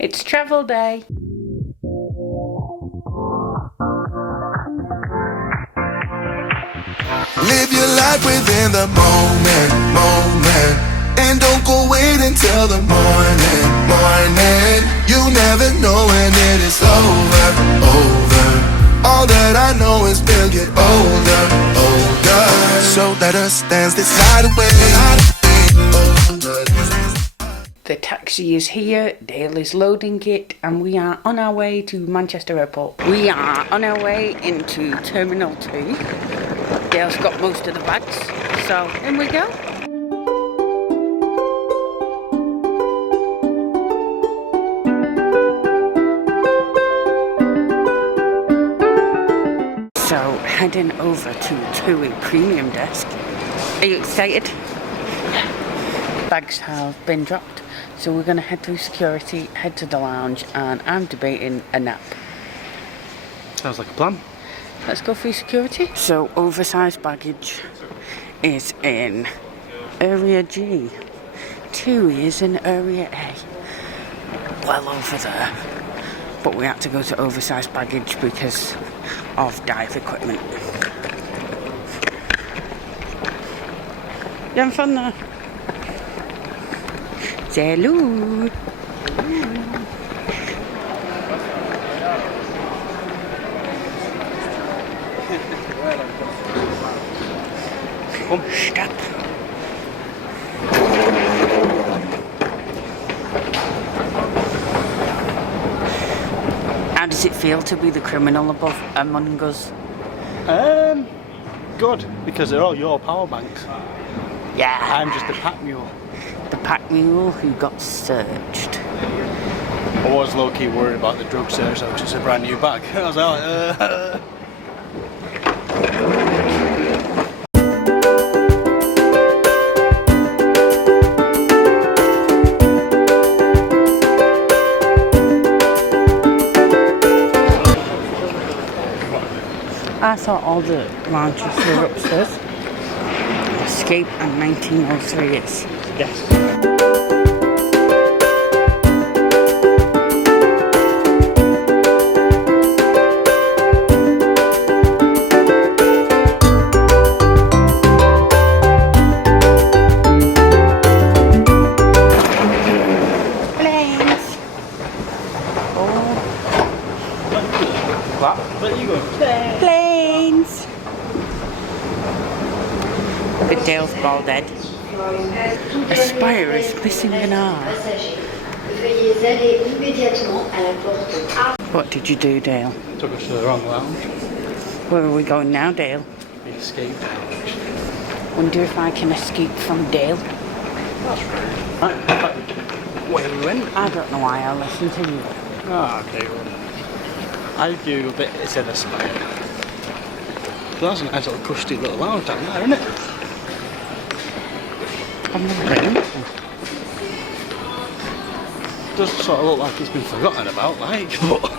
It's travel day. Live your life within the moment, and don't go wait until the morning. You never know when it is over. All that I know is we'll get older. So let us dance this night away. The taxi is here, Dale is loading it, and we are on our way to Manchester Airport. We are on our way into Terminal 2. Dale's got most of the bags, so in we go. So heading over to TUI Premium desk. Are you excited? Bags have been dropped, so we're going to head through security, head to the lounge, and I'm debating a nap. Sounds like a plan. Let's go through security. So oversized baggage is in area G. TUI is in area A. Well over there. But we had to go to oversized baggage because of dive equipment. You having fun there? Say hello. Stop. How does it feel to be the criminal among us? Good, because they're all your power banks. Yeah. I'm just a pack mule. The pack mule who got searched. I was low-key worried about the drug search, though, 'cause it's a brand new bag. I was like, I thought all the lounges were upstairs. Escape and 1903 is. Yes. Where you going? Planes! But Dale's bald head. Aspire is missing an arm. What did you do, Dale? Took us to the wrong lounge. Where are we going now, Dale? The escape lounge. Wonder if I can escape from Dale. That's right. Where we went? I don't know why I listen to you. Ah, okay. Well, I Googled it, it said Aspire. So that's a nice little cushy little lounge down there, isn't it? I've never been. It does sort of look like it's been forgotten about, like, but...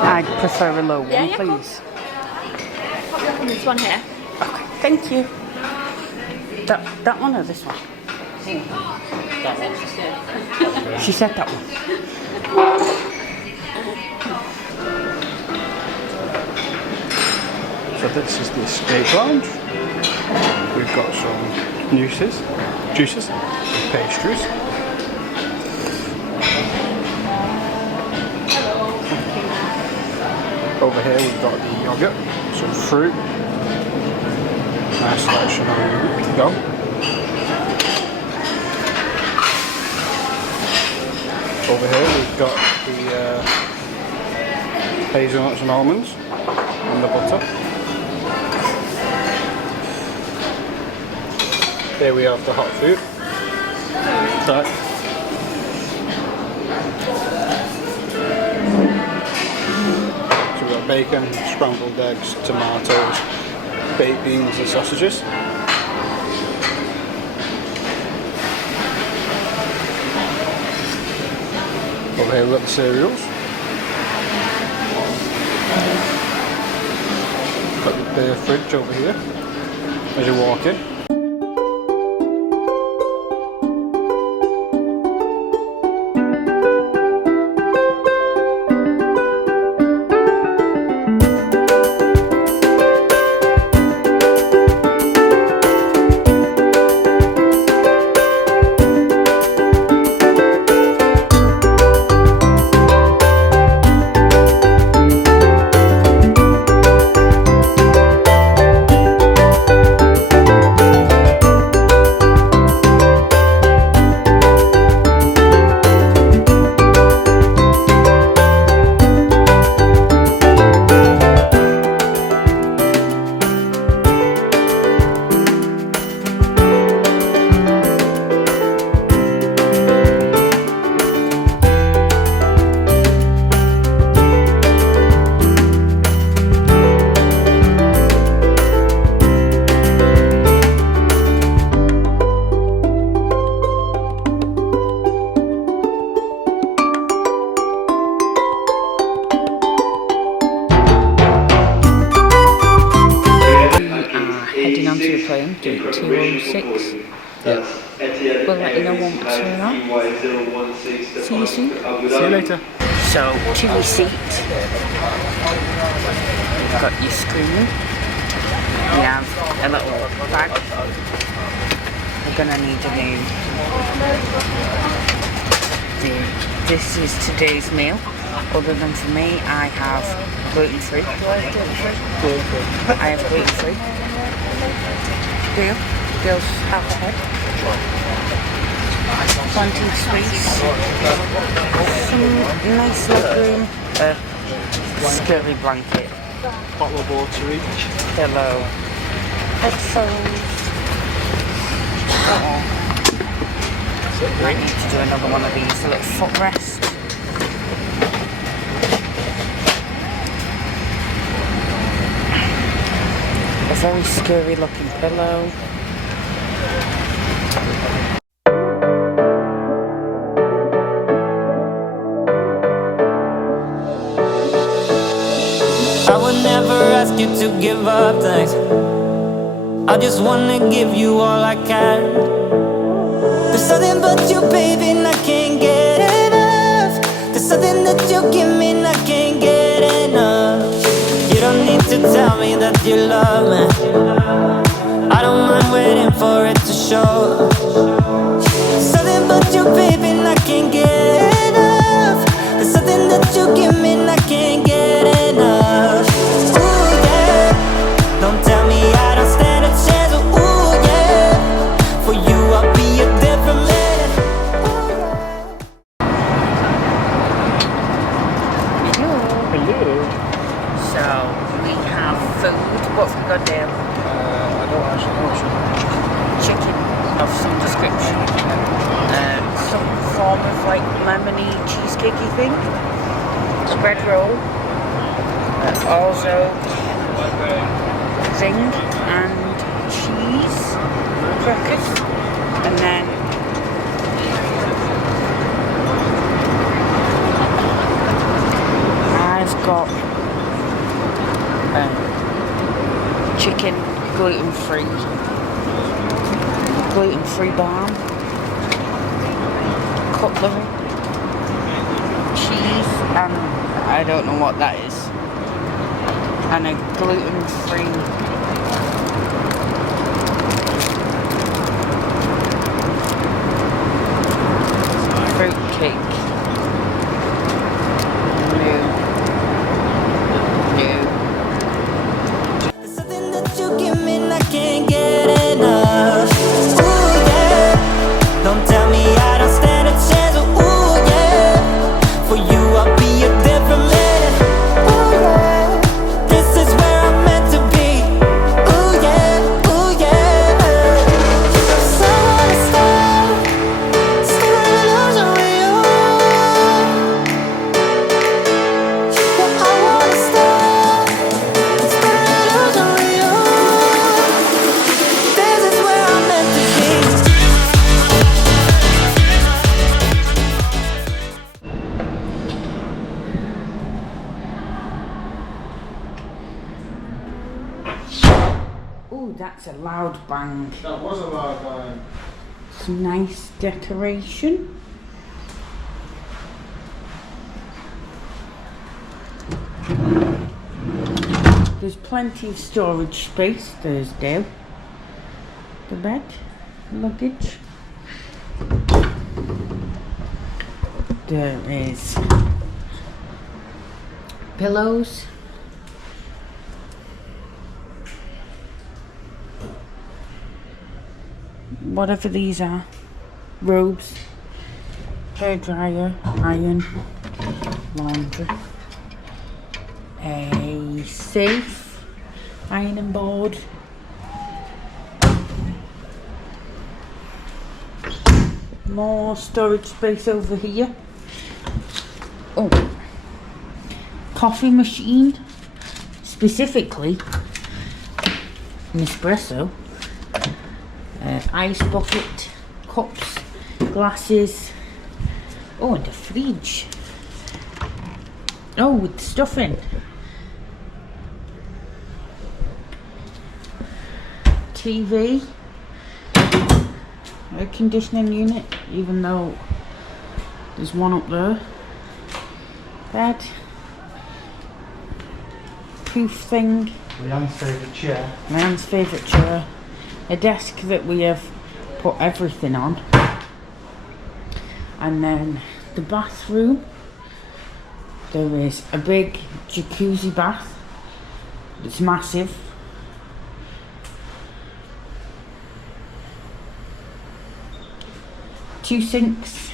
I'd prefer a low one, please. Pop you up on this one here. Okay, thank you. That one or this one? That one. She said that one. So this is the escape lounge. We've got some juices, and pastries. here we've got the yogurt, some fruit, nice selection on go. Over here we've got the hazelnuts and almonds and the butter. Here we have the hot food. So we've got bacon, scrambled eggs, tomatoes, baked beans and sausages. Over here we've got the cereals. Got the fridge over here as you walk in. Onto the plane, gate 206. Yeah. We'll let you know once we're on. See you soon. See you later. So, to your seat. You've got your screen. You have a little bag. We're gonna need a new. This is today's meal. Other than for me, I have gluten-free. Do I have gluten-free? I have gluten-free. Girls have ahead. Plenty of space. Some nice leg room. Scurry blanket. Bottle of water each. Pillow. Headphones. Might need to do another one of these. A little footrest. A very scary looking pillow. I would never ask you to give up things. I just wanna give you all I can. There's something but you, baby, and I can't get enough. There's something that you give me and I can't get enough. You don't need to tell me that you love me. I don't mind waiting for it to show. Something but you, baby, and I can't get enough. There's something that you give me and I can't get enough. Ooh yeah, don't tell me I don't stand a chance. Ooh yeah, for you I'll be a different man. Hello. So we have food. What have we got there? I don't actually know. Chicken of some description. Some form of like lemony cheesecakey thing. Spread roll. Also zing and cheese crackers. And then I've got chicken gluten-free balm, cutlery, cheese, and I don't know what that is, and a gluten-free fruit cake. No. Oh, that's a loud bang. That was a loud bang. Some nice decoration. There's plenty of storage space. There's Dale. The bed, luggage. There is pillows. Whatever these are. Robes. Hair dryer, iron, laundry. A safe, ironing board. More storage space over here. Oh, coffee machine, specifically an espresso. Ice bucket, cups, glasses. Oh, and a fridge. Oh, with stuffing. TV. Air conditioning unit, even though there's one up there. Bed. Poof thing. Leanne's favourite chair. Leanne's favourite chair. A desk that we have put everything on. And then the bathroom. There is a big jacuzzi bath. It's massive. Two sinks.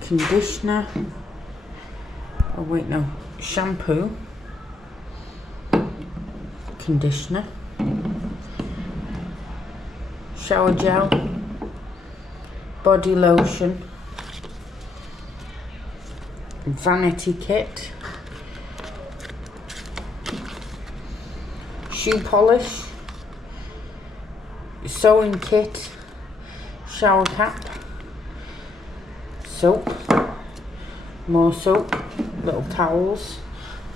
Conditioner. Oh wait, no. Shampoo. Conditioner. Shower gel. Body lotion. Vanity kit. Shoe polish. Sewing kit. Shower cap. Soap. More soap. Little towels.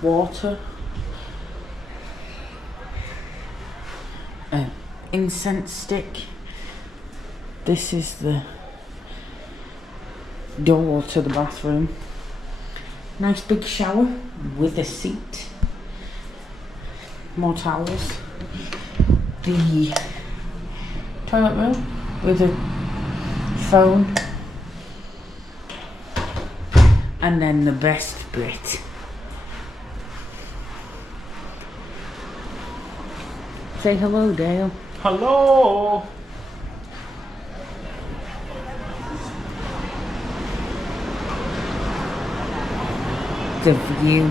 Water. Incense stick. This is the door to the bathroom. Nice big shower with a seat. More towels. The toilet room with a phone. And then the best bit. Say hello, Dale. Hello! The view.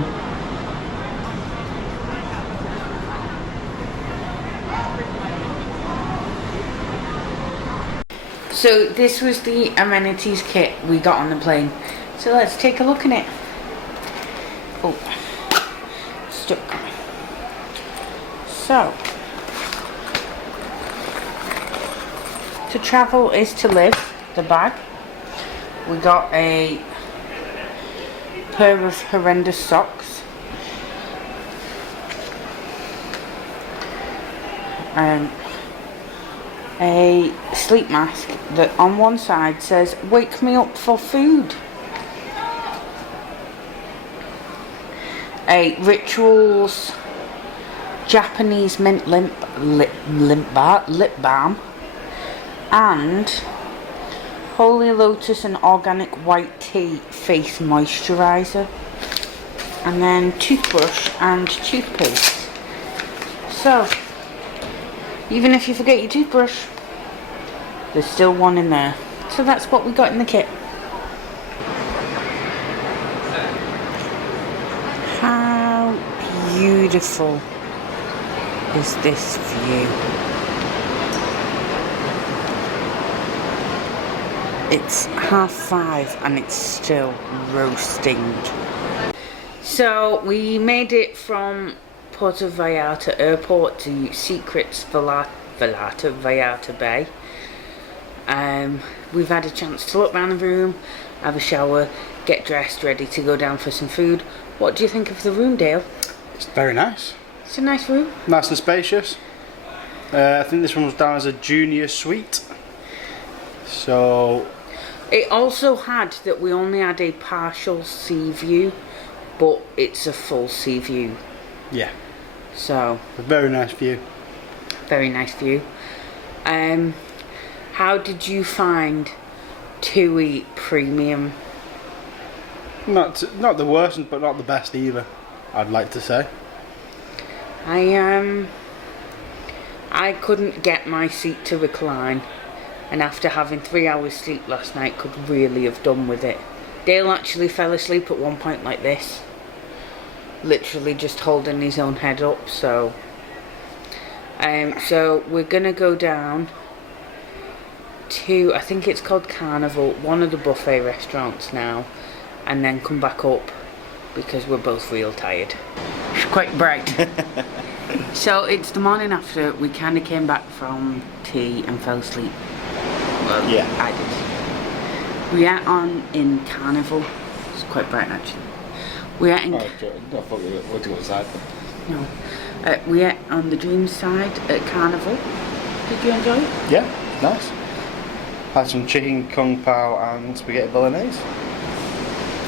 So this was the amenities kit we got on the plane. So let's take a look at it. Oh, stuck. So, to travel is to live, the bag. We got a pair of horrendous socks. A sleep mask that on one side says, "Wake me up for food." A Rituals Japanese mint lip balm, and Holy Lotus and organic white tea face moisturizer, and then toothbrush and toothpaste. So even if you forget your toothbrush, there's still one in there. So that's what we got in the kit. How beautiful is this view? It's 5:30 and it's still roasting. So we made it from Puerto Vallarta Airport to Secrets Vallarta Bay. We've had a chance to look around the room, have a shower, get dressed, ready to go down for some food. What do you think of the room, Dale? It's very nice. It's a nice room. Nice and spacious. I think this one was down as a junior suite. So It also had that we only had a partial sea view, but it's a full sea view. yeah, So a very nice view. very nice view. How did you find TUI Premium? Not the worst, but not the best either, I'd like to say. I couldn't get my seat to recline, and after having 3 hours sleep last night, could really have done with it. Dale actually fell asleep at one point like this, literally just holding his own head up. So we're gonna go down to, I think it's called Carnival, one of the buffet restaurants now, and then come back up because we're both real tired. It's quite bright. So it's the morning after. We kind of came back from tea and fell asleep. Well, Yeah. I did. We are on in Carnival. It's quite bright actually. We are in. I thought we were to go outside. No. We are on the Dreams side at Carnival. Did you enjoy it? Yeah, nice. Had some chicken kung pao and spaghetti bolognese.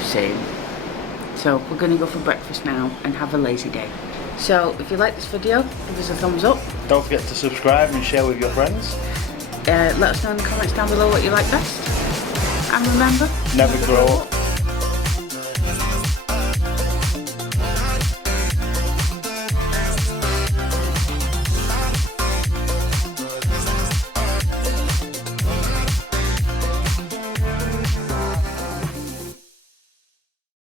Same. So we're going to go for breakfast now and have a lazy day. So if you like this video, give us a thumbs up. Don't forget to subscribe and share with your friends. Let us know in the comments down below what you like best. And remember, Never grow up.